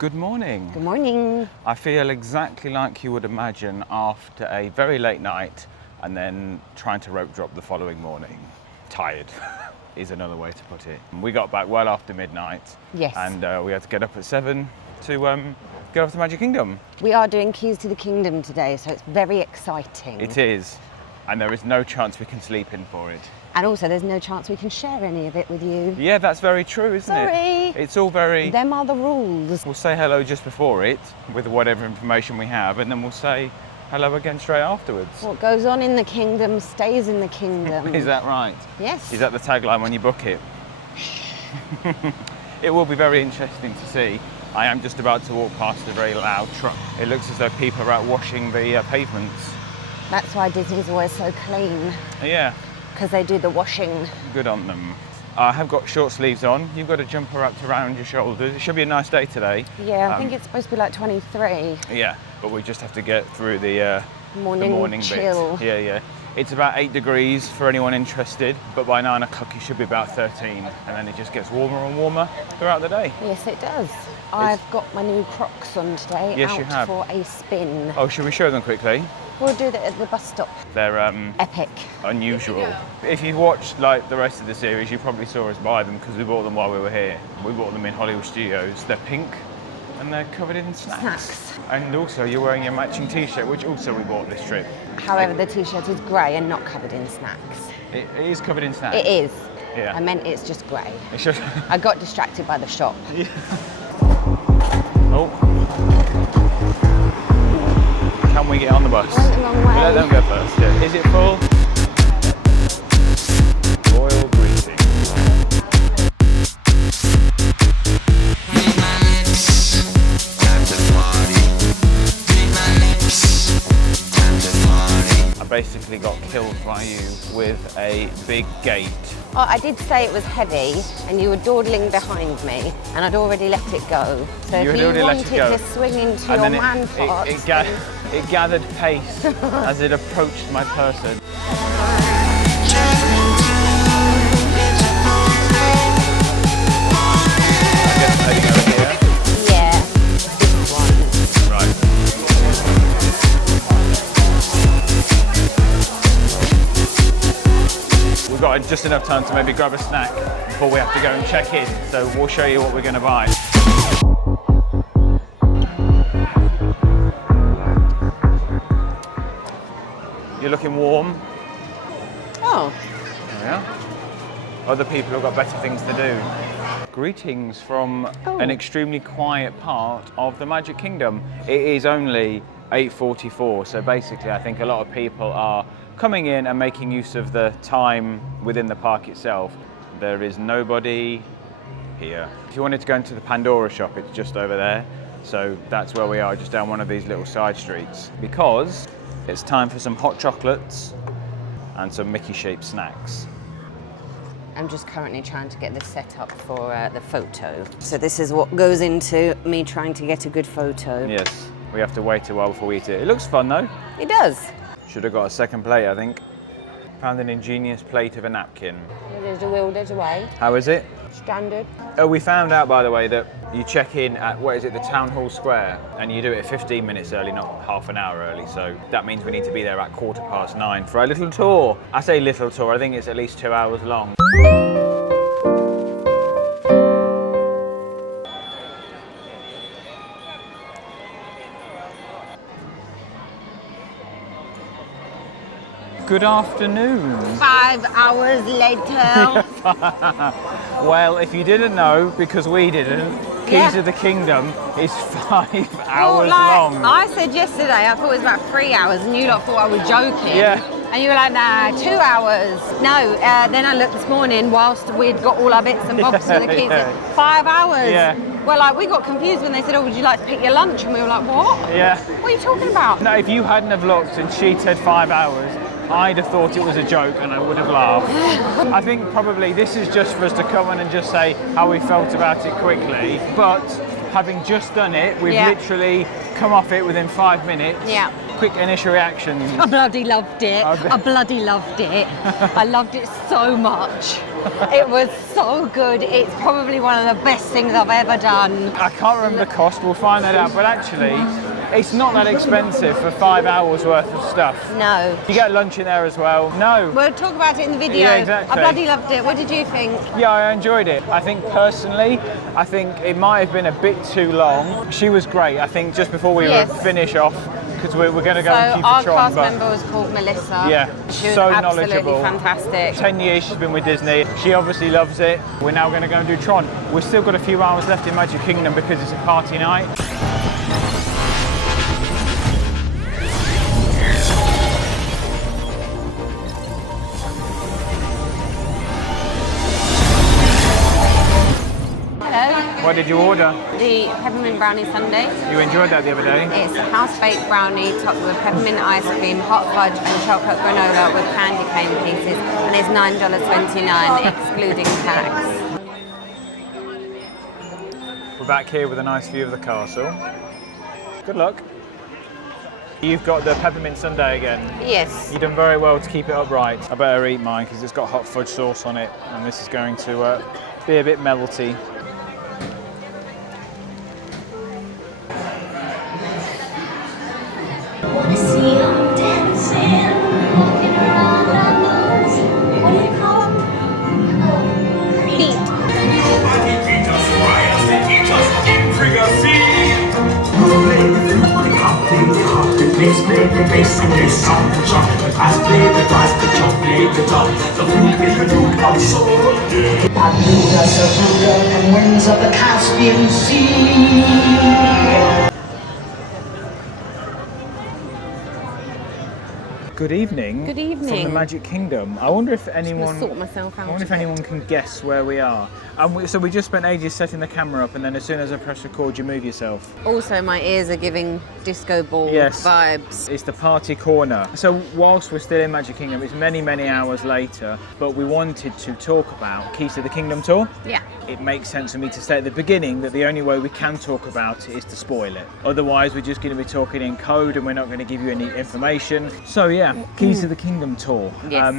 Good morning. Good morning. I feel exactly like you would imagine after a very late night and then trying to rope drop the following morning. Tired is another way to put it. We got back well after midnight. Yes. And we had to get up at 7 to go off to Magic Kingdom. We are doing Keys to the Kingdom today, so it's very exciting. It is. And there is no chance we can sleep in for it. And also there's no chance we can share any of it with you. Yeah, that's very true, isn't it? Sorry. It's all very... Them are the rules. We'll say hello just before it with whatever information we have, and then we'll say hello again straight afterwards. What goes on in the kingdom stays in the kingdom. Is that right? Yes. Is that the tagline when you book it? It will be very interesting to see. I am just about to walk past a very loud truck. It looks as though people are out washing the pavements. That's why Disney's always so clean. Yeah. Because they do the washing. Good on them. I have got short sleeves on. You've got a jumper wrapped around your shoulders. It should be a nice day today. Yeah, I think it's supposed to be like 23. Yeah, but we just have to get through the morning chill. bit. Yeah. It's about 8 degrees for anyone interested, but by 9 o'clock it should be about 13, and then it just gets warmer and warmer throughout the day. Yes, it does. I've got my new Crocs on today. Yes, out you have. for a spin. Oh, should we show them quickly? We'll do that at the bus stop. They're Epic. unusual. If you've watched like the rest of the series, you probably saw us buy them because we bought them while we were here. We bought them in Hollywood Studios. They're pink and they're covered in snacks. And also you're wearing your matching t-shirt, which also we bought this trip. However, the t-shirt is grey and not covered in snacks. It is covered in snacks. It is. Yeah. I meant it's just grey. It's just... I got distracted by the shop. Yeah. Oh. Can we get on the bus? I went the wrong way. Let them go first. Yeah. Is it full? Royal greeting. I basically got killed by you with a big gate. Oh, I did say it was heavy and you were dawdling behind me and I'd already let it go. So You if had you already let wanted it go. to swing into And your then man parts, it gathered pace as it approached my person. yeah, this one. Right. We've got just enough time to maybe grab a snack before we have to go and check in. So we'll show you what we're going to buy. You're looking warm. Oh, There we are. Other people have got better things to do. Greetings from an extremely quiet part of the Magic Kingdom. It is only 8:44, so basically I think a lot of people are coming in and making use of the time within the park itself. There is nobody here. If you wanted to go into the Pandora shop, it's just over there. So that's where we are, just down one of these little side streets. Because it's time for some hot chocolates and some Mickey-shaped snacks. I'm just currently trying to get this set up for the photo. So this is what goes into me trying to get a good photo. Yes, we have to wait a while before we eat it. It looks fun though. It does. Should have got a second plate, I think. Found an ingenious plate of a napkin. There's a wheel, there's a way. How is it? Standard. Oh, we found out, by the way, that you check in at, what is it, the Town Hall Square, and you do it 15 minutes early, not half an hour early. So that means we need to be there at 9:15 for a little tour. I say little tour, I think it's at least 2 hours long. Good afternoon. 5 hours later. Well, if you didn't know, because we didn't, Keys of the Kingdom is 5 hours long. I said yesterday, I thought it was about 3 hours, and you lot thought I was joking. Yeah. And you were like, nah, 2 hours. No, then I looked this morning whilst we'd got all our bits and bobs for the kids. Yeah. 5 hours. Yeah. Well, like, we got confused when they said, oh, would you like to pick your lunch? And we were like, what? Yeah. What are you talking about? No, if you hadn't have looked and she said 5 hours, I'd have thought it was a joke and I would have laughed. I think probably this is just for us to come in and just say how we felt about it quickly. But having just done it, we've literally come off it within 5 minutes. Yeah. quick initial reactions? I bloody loved it. Okay. I bloody loved it. I loved it so much. It was so good. It's probably one of the best things I've ever done. I can't remember the cost, we'll find that out, but actually, it's not that expensive for 5 hours worth of stuff. No. You get lunch in there as well. No. We'll talk about it in the video. Yeah, exactly. I bloody loved it. What did you think? Yeah, I enjoyed it. I think personally, I think it might have been a bit too long. She was great. I think just before we Yes. would finish off, because we're going to go So and keep our for Tron. cast but member was called Melissa. Yeah, She was so absolutely knowledgeable. fantastic. 10 years she's been with Disney. She obviously loves it. We're now going to go and do Tron. We've still got a few hours left in Magic Kingdom because it's a party night. Hello. What did you order? The peppermint brownie sundae. You enjoyed that the other day? It's a house-baked brownie topped with peppermint ice cream, hot fudge and chocolate granola with candy cane pieces, and it's $9.29 excluding tax. We're back here with a nice view of the castle. Good luck. You've got the peppermint sundae again. Yes. You've done very well to keep it upright. I better eat mine because it's got hot fudge sauce on it, and this is going to be a bit melty. Wanna see them dancing, walking around on those, what do you call them? Feet. Nobody beat us, why else they teach us intricacy? Play the flute, the cup, play the harp, the bass, and they song the chop. The bass, play the bass, the chop, play the top. The flute is the duke of soul. Barbuda, Saruda, and winds of the Caspian Sea. Good evening. Good From the evening. Magic Kingdom. I wonder if anyone. sort myself out I wonder if a bit. anyone can guess where we are. So we just spent ages setting the camera up, and then as soon as I press record, you move yourself. Also, my ears are giving disco ball Yes. vibes. It's the party corner. So whilst we're still in Magic Kingdom, it's many, many hours later, but we wanted to talk about Keys to the Kingdom tour. Yeah. It makes sense for me to say at the beginning that the only way we can talk about it is to spoil it. Otherwise, we're just going to be talking in code and we're not going to give you any information. So yeah, Keys to the Kingdom tour. Yes.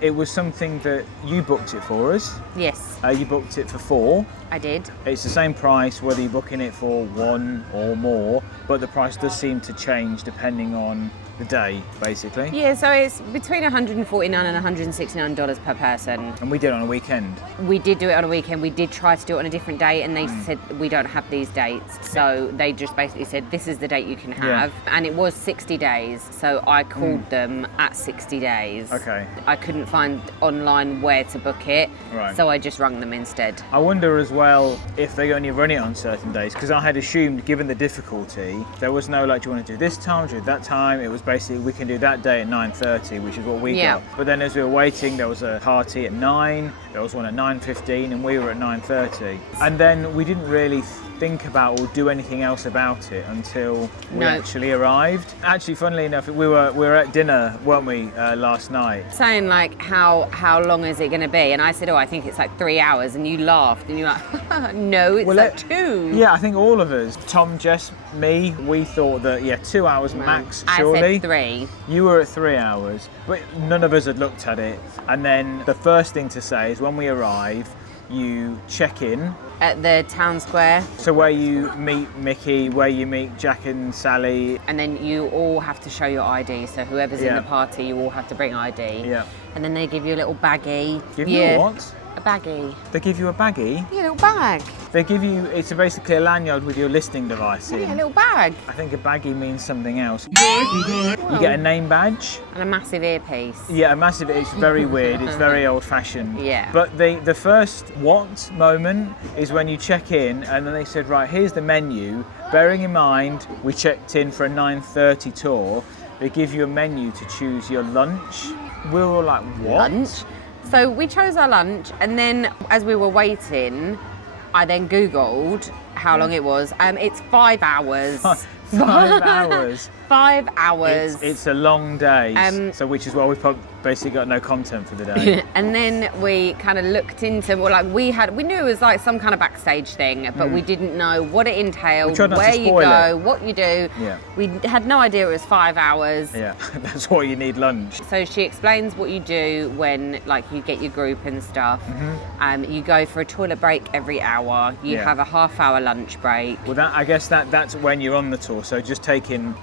It was something that you booked it for us. Yes, You booked it for 4. I did. It's the same price whether you're booking it for 1 or more, but the price does seem to change depending on the day, basically. Yeah, so it's between $149 and $169 per person. And we did it on a weekend. We did do it on a weekend. We did try to do it on a different day, and they said we don't have these dates. So they just basically said this is the date you can have, and it was 60 days. So I called them at 60 days. Okay. I couldn't find online where to book it, Right. so I just rung them instead. I wonder as well if they only run it on certain days, because I had assumed, given the difficulty, there was no like, do you want to do this time, do that time? It was basically, we can do that day at 9:30, which is what we Yeah. got. But then as we were waiting, there was a party at 9, there was one at 9:15, and we were at 9:30. And then we didn't really think about or do anything else about it until we No. actually arrived. Actually, funnily enough, we were at dinner, weren't we, last night? Saying like, how long is it going to be? And I said, oh, I think it's like 3 hours. And you laughed, and you're like, no, it's Well, like 2. Yeah, I think all of us, Tom, Jess, me, we thought that, 2 hours max, I surely. said 3. You were at 3 hours, but none of us had looked at it. And then the first thing to say is when we arrive, you check in. At the town square, So where you meet Mickey, where you meet Jack and Sally. and then you all have to show your ID. So whoever's in Yeah. the party, you all have to bring ID. Yeah. And then they give you a little baggie. Give you a what? A baggie. They give you a baggie. Yeah, a little bag. They give you, it's basically a lanyard with your listening device in. Yeah, a little bag. I think a baggie means something else. You get a name badge. And a massive earpiece. Yeah, a massive. It's very weird. It's very old-fashioned. Yeah. But the first what moment is when you check in, and then they said, right, here's the menu. Bearing in mind, we checked in for a 9:30 tour. They give you a menu to choose your lunch. We were all like, what? Lunch. So we chose our lunch, and then as we were waiting, I then Googled how long it was. It's 5 hours. 5 hours. 5 hours. It's a long day, so which is why we've basically got no content for the day. And then we kind of looked into, well, like we knew it was like some kind of backstage thing, but we didn't know what it entailed, We tried not to where you spoil go, it. what you do. Yeah. We had no idea it was 5 hours. Yeah, that's why you need lunch. So she explains what you do when, like, you get your group and stuff. You go for a toilet break every hour. You Yeah. have a half-hour lunch break. Well, I guess that's when you're on the tour. So just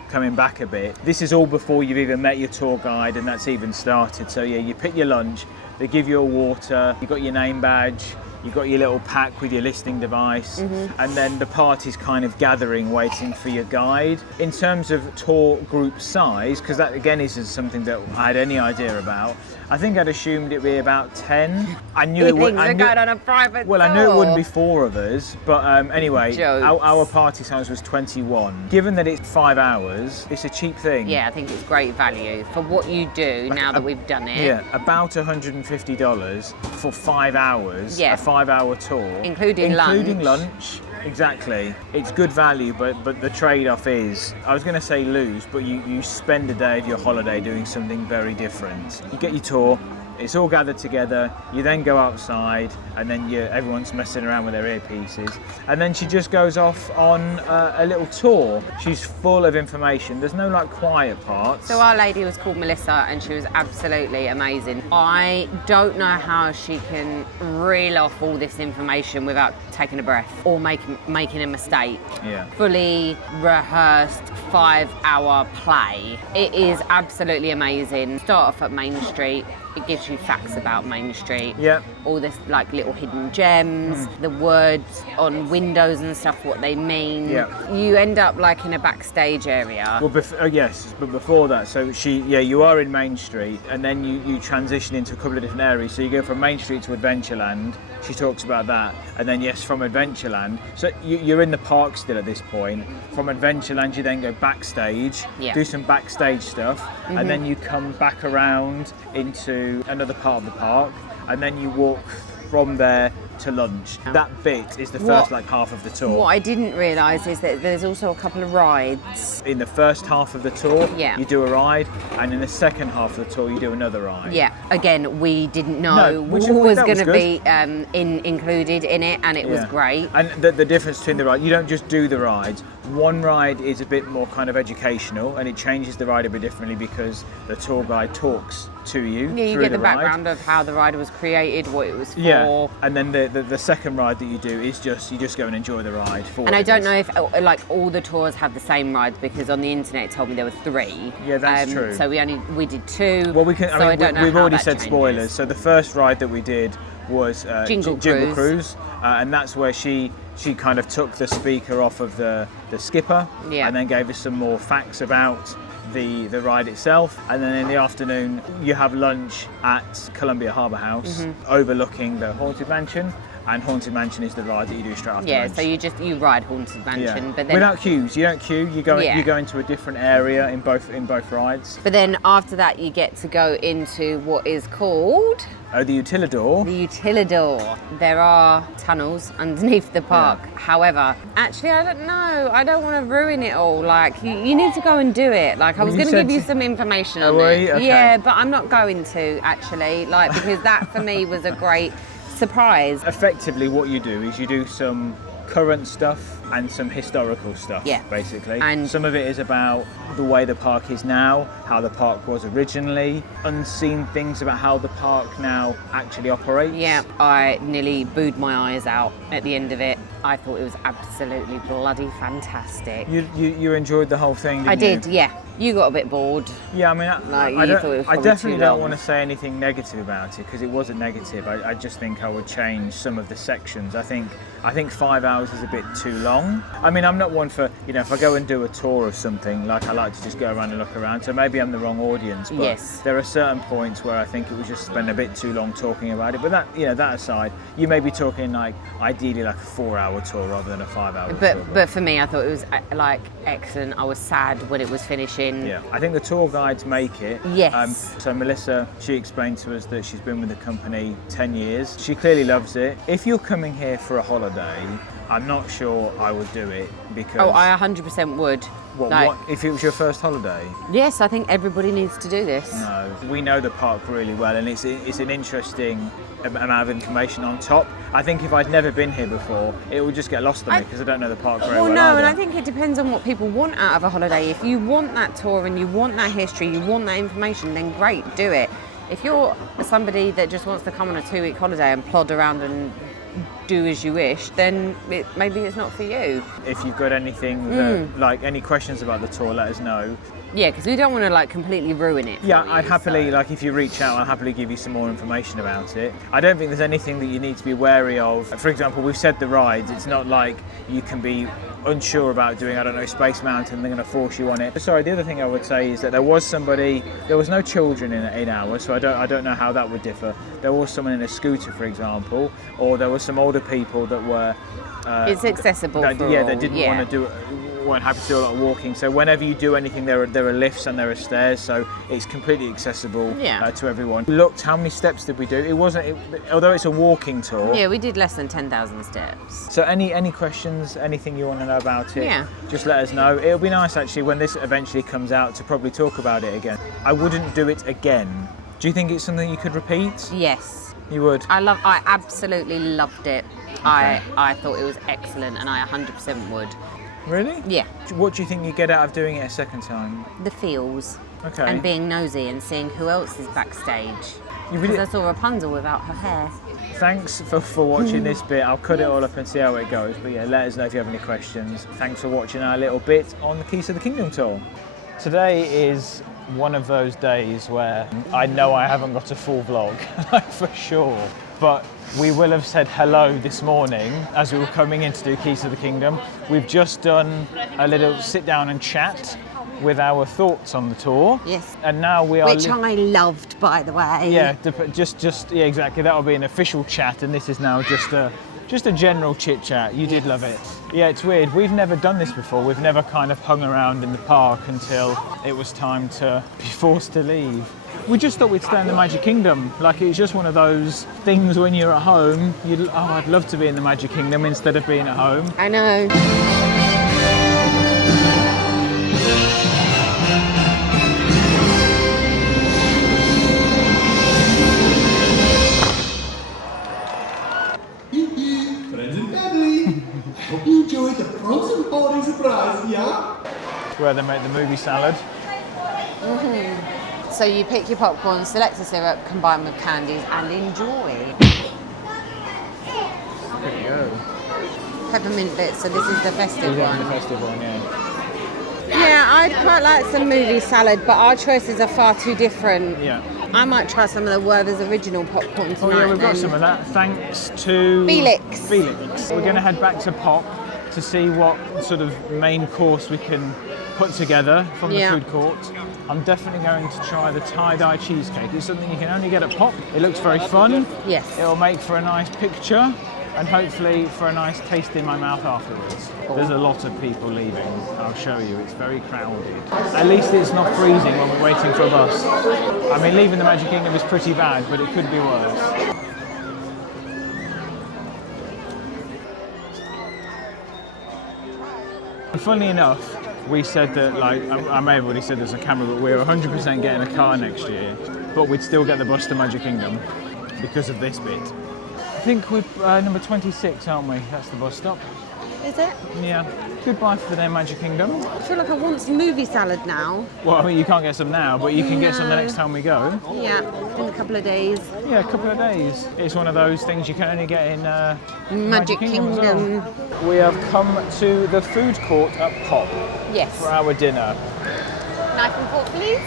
coming back a bit. This is all before you've even met your tour guide, and that's even started. So yeah, you pick your lunch. They give you a water. You got your name badge. You've got your little pack with your listening device, and then the party's kind of gathering, waiting for your guide. In terms of tour group size, because that again isn't something that I had any idea about, I think I'd assumed it'd be about 10. I knew it would. We're going on a private Well, tour. I knew it wouldn't be 4 of us, but anyway, Jokes. our party size was 21. Given that it's 5 hours, it's a cheap thing. Yeah, I think it's great value for what you do now that we've done it. Yeah, about $150 for 5 hours. Yeah. A 5-hour tour, Including lunch. Exactly. It's good value, but the trade-off is, I was going to say lose, but you spend a day of your holiday doing something very different. You get your tour, it's all gathered together, you then go outside, and then everyone's messing around with their earpieces, and then she just goes off on a little tour. She's full of information. There's no like quiet parts. So our lady was called Melissa, and she was absolutely amazing. I don't know how she can reel off all this information without taking a breath or making a mistake. Yeah. Fully rehearsed 5-hour play. It is absolutely amazing. Start off at Main Street. It gives you facts about Main Street. Yeah. All this like little hidden gems, the words on windows and stuff, what they mean. Yeah. You end up like in a backstage area. Well, yes, but before that, so you are in Main Street, and then you transition into a couple of different areas. So you go from Main Street to Adventureland. She talks about that, and then yes, from Adventureland. So you're in the park still at this point. From Adventureland, you then go backstage, Yeah. do some backstage stuff, and then you come back around into another part of the park, and then you walk from there to lunch. That bit is the first What- half of the tour. What I didn't realise is that there's also a couple of rides. In the first half of the tour, Yeah. you do a ride, and in the second half of the tour, you do another ride. Yeah, again, we didn't know No, which- what was that going was to good. be included in it, and it was Yeah. great. And the difference between the ride, you don't just do the rides. One ride is a bit more kind of educational, and it changes the ride a bit differently because the tour guide talks to you. Yeah, you through get the ride. background of how the ride was created, what it was for. Yeah, and then the second ride that you do is you just go and enjoy the ride. For And what I it don't is. know if like all the tours have the same rides, because on the internet it told me there were 3. Yeah, that's true. So we did 2. Well, we can. So I mean, I don't know we've how already that said changes. spoilers. So the first ride that we did was Jingle Jingle Cruise. Cruise, and that's where she kind of took the speaker off of the skipper, Yeah. and then gave us some more facts about the ride itself. And then in the afternoon, you have lunch at Columbia Harbour House, Mm-hmm. overlooking the Haunted Mansion. And Haunted Mansion is the ride that you do straight after Yeah, lunch. so you ride Haunted Mansion, but then Without queues, you don't queue. You go Yeah. you go into a different area in both rides. But then after that, you get to go into what is called Oh, the Utilidor. the Utilidor. There are tunnels underneath the park. However, actually, I don't know. I don't want to ruin it all. Like, you need to go and do it. Like, I was you going to said give you to- some information Oh, on were it. you? Okay. Yeah, but I'm not going to, actually. Like, because that for me was a great surprise. Effectively, what you do is you do some current stuff and some historical stuff, Yeah. basically. And- some of it is about the way the park is now, how the park was originally, unseen things about how the park now actually operates. Yeah, I nearly booed my eyes out at the end of it. I thought it was absolutely bloody fantastic. You enjoyed the whole thing, didn't I you? did, yeah. You got a bit bored. Yeah, I mean, Like, I you thought it was I probably definitely too don't long. want to say anything negative about it because it wasn't negative. I just think I would change some of the sections. I think 5 hours is a bit too long. I mean, I'm not one for, if I go and do a tour of something, like I like to just go around and look around. So maybe I'm the wrong audience, but Yes. there are certain points where I think it was just spend a bit too long talking about it. But that aside, you may be talking like ideally like a 4-hour tour rather than a 5-hour tour. But for me, I thought it was like excellent. I was sad when it was finishing. Yeah, I think the tour guides make it. Yes. So Melissa, she explained to us that she's been with the company 10 years. She clearly loves it. If you're coming here for a holiday, I'm not sure I would do it because... Oh, I 100% would. Like- if it was your first holiday? Yes, I think everybody needs to do this. No, we know the park really well, and it's an interesting amount of information on top. I think if I'd never been here before, it would just get lost on me because I don't know the park very well. Well, no, either. and I think it depends on what people want out of a holiday. If you want that tour and you want that history, you want that information, then great, do it. If you're somebody that just wants to come on a 2-week holiday and plod around and do as you wish, then maybe it's not for you. If you've got anything, that, like any questions about the tour, let us know. Yeah, because we don't want to like completely ruin it. Yeah, for I'd you, happily, so. like if you reach out, I'll happily give you some more information about it. I don't think there's anything that you need to be wary of. For example, we've said the rides, it's not like you can be unsure about doing, I don't know, Space Mountain, they're going to force you on it. Sorry, the other thing I would say is that there was no children in ours, so I don't know how that would differ. There was someone in a scooter, for example, or there was some older people that were... It's accessible that, for yeah, all. they didn't want to do weren't happy to do a lot of walking. So whenever you do anything, there are lifts and there are stairs, so it's completely accessible to everyone. Looked, how many steps did we do? Although it's a walking tour. Yeah, we did less than 10,000 steps. So any questions, anything you want to know about it, Yeah. just let us know. It'll be nice actually when this eventually comes out to probably talk about it again. I wouldn't do it again. Do you think it's something you could repeat? Yes. You would? I absolutely loved it. I thought it was excellent and I 100% would. Really? Yeah. What do you think you get out of doing it a second time? The feels. Okay. And being nosy and seeing who else is backstage. You Because really, I saw Rapunzel without her hair. thanks for watching this bit. I'll cut it all up and see how it goes. But yeah, let us know if you have any questions. Thanks for watching our little bit on the Keys to the Kingdom tour. Today is one of those days where I know I haven't got a full vlog, like for sure. But we will have said hello this morning as we were coming in to do Keys to the Kingdom. We've just done a little sit down and chat with our thoughts on the tour. Yes. And now we are... Which I loved, by the way. Yeah, yeah, exactly. That'll be an official chat, and this is now just a general chit chat. You did love it. Yeah, it's weird. We've never done this before. We've never kind of hung around in the park until it was time to be forced to leave. We just thought we'd stay in the Magic Kingdom. Like, it's just one of those things when you're at home, I'd love to be in the Magic Kingdom instead of being at home. I know. Friends and family, I hope you enjoyed the frozen holiday surprise, yeah? Where they make the movie salad. So you pick your popcorn, select a syrup, combine with candies and enjoy. Pretty good. Peppermint bits, so this is the festive The one. festive one, yeah. Yeah, I'd quite like some movie salad, but our choices are far too different. Yeah. I might try some of the Werther's original popcorn tonight. Oh yeah, we've got then. some of that, thanks to... Felix. Felix. We're going to head back to Pop to see what sort of main course we can put together from the food court. I'm definitely going to try the tie-dye cheesecake. It's something you can only get at Pop. It looks very fun. Yes. It'll make for a nice picture and hopefully for a nice taste in my mouth afterwards. There's a lot of people leaving. I'll show you, it's very crowded. At least it's not freezing when we're waiting for a bus. I mean, leaving the Magic Kingdom is pretty bad, but it could be worse. And funnily enough, we said that, like, I may have already said this on camera, but we're 100% getting a car next year, but we'd still get the bus to Magic Kingdom because of this bit. I think we're number 26, aren't we? That's the bus stop. Is it? Yeah. Goodbye for the day, Magic Kingdom. I feel like I want some movie salad now. Well, I mean, you can't get some now, but you can get some the No. next time we go. Yeah, in a couple of days. Yeah, a couple of days. It's one of those things you can only get in Magic as Kingdom. well. We have come to the food court at Pop Yes. for our dinner. Knife and fork, please.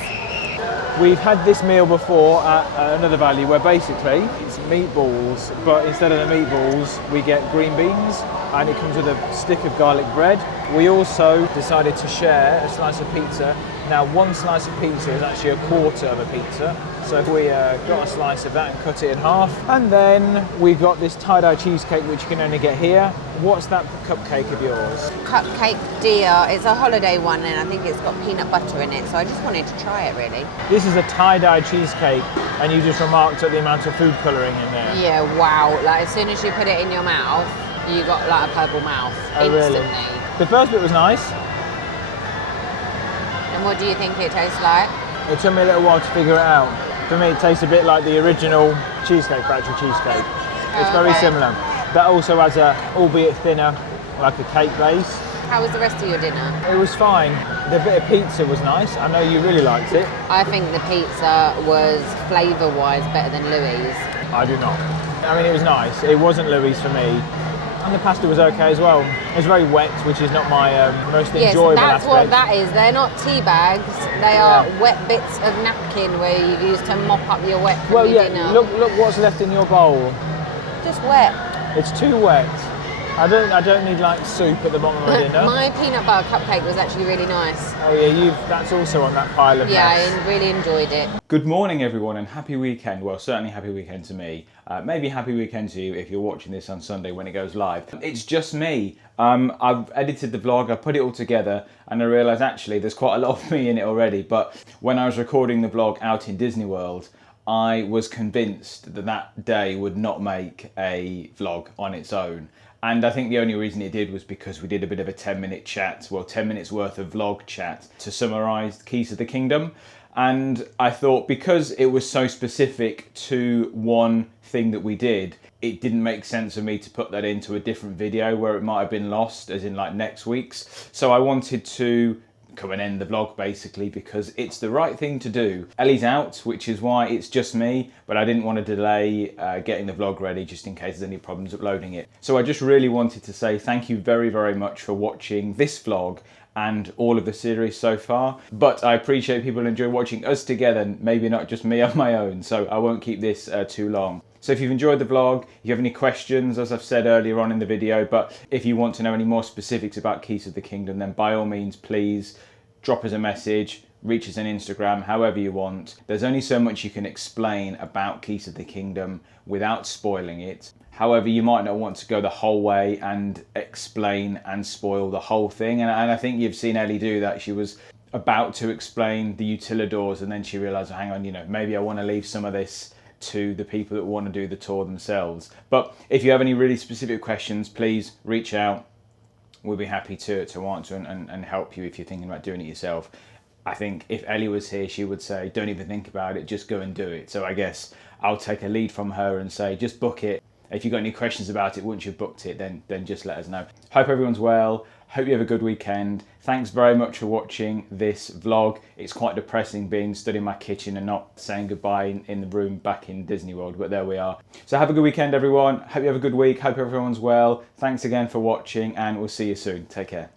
We've had this meal before at another value where basically it's meatballs, but instead of the meatballs, we get green beans and it comes with a stick of garlic bread. We also decided to share a slice of pizza. Now, one slice of pizza is actually a quarter of a pizza. So we got a slice of that and cut it in half. And then we got this tie-dye cheesecake, which you can only get here. What's that cupcake of yours? Cupcake dear. It's a holiday one and I think it's got peanut butter in it, so I just wanted to try it really. This is a tie-dye cheesecake, and you just remarked at the amount of food colouring in there. Yeah, wow. Like as soon as you put it in your mouth, you got like a purple mouth Oh, instantly. really? The first bit was nice. And what do you think it tastes like? It took me a little while to figure it out. For me, it tastes a bit like the original Cheesecake Factory cheesecake. It's very okay. similar. That also has a, albeit thinner, like a cake base. How was the rest of your dinner? It was fine. The bit of pizza was nice. I know you really liked it. I think the pizza was flavour-wise better than Louis'. I do not. I mean, it was nice. It wasn't Louis' for me. And the pasta was okay as well. It was very wet, which is not my most enjoyable that's aspect. what that is. They're not tea bags. They are wet bits of napkin where you use to mop up your wet from your dinner. Look what's left in your bowl. Just wet. It's too wet. I don't need like soup at the bottom of my dinner. My peanut butter cupcake was actually really nice. Oh yeah, that's also on that pile of Yeah, mess. I really enjoyed it. Good morning everyone and happy weekend. Well, certainly happy weekend to me. Maybe happy weekend to you if you're watching this on Sunday when it goes live. It's just me. I've edited the vlog, I put it all together and I realised actually there's quite a lot of me in it already, but when I was recording the vlog out in Disney World, I was convinced that that day would not make a vlog on its own. And I think the only reason it did was because we did a bit of a 10-minute chat, well 10 minutes worth of vlog chat to summarise Keys of the Kingdom. And I thought because it was so specific to one thing that we did, it didn't make sense for me to put that into a different video where it might have been lost, as in like next week's. So I wanted to come and end the vlog basically because it's the right thing to do. Ellie's out, which is why it's just me, but I didn't want to delay getting the vlog ready just in case there's any problems uploading it. So I just really wanted to say thank you very, very much for watching this vlog and all of the series so far. But I appreciate people enjoy watching us together, maybe not just me on my own, so I won't keep this too long. So if you've enjoyed the vlog, if you have any questions, as I've said earlier on in the video, but if you want to know any more specifics about Keys of the Kingdom, then by all means, please drop us a message, reach us on Instagram, however you want. There's only so much you can explain about Keys of the Kingdom without spoiling it. However, you might not want to go the whole way and explain and spoil the whole thing. And I think you've seen Ellie do that. She was about to explain the utilidors and then she realised, hang on, you know, maybe I want to leave some of this to the people that want to do the tour themselves. But if you have any really specific questions, please reach out. We'll be happy to answer and help you if you're thinking about doing it yourself. I think if Ellie was here, she would say, don't even think about it, just go and do it. So I guess I'll take a lead from her and say, just book it. If you've got any questions about it, once you've booked it, then just let us know. Hope everyone's well. Hope you have a good weekend. Thanks very much for watching this vlog. It's quite depressing being stood in my kitchen and not saying goodbye in the room back in Disney World, but there we are. So have a good weekend, everyone. Hope you have a good week. Hope everyone's well. Thanks again for watching and we'll see you soon. Take care.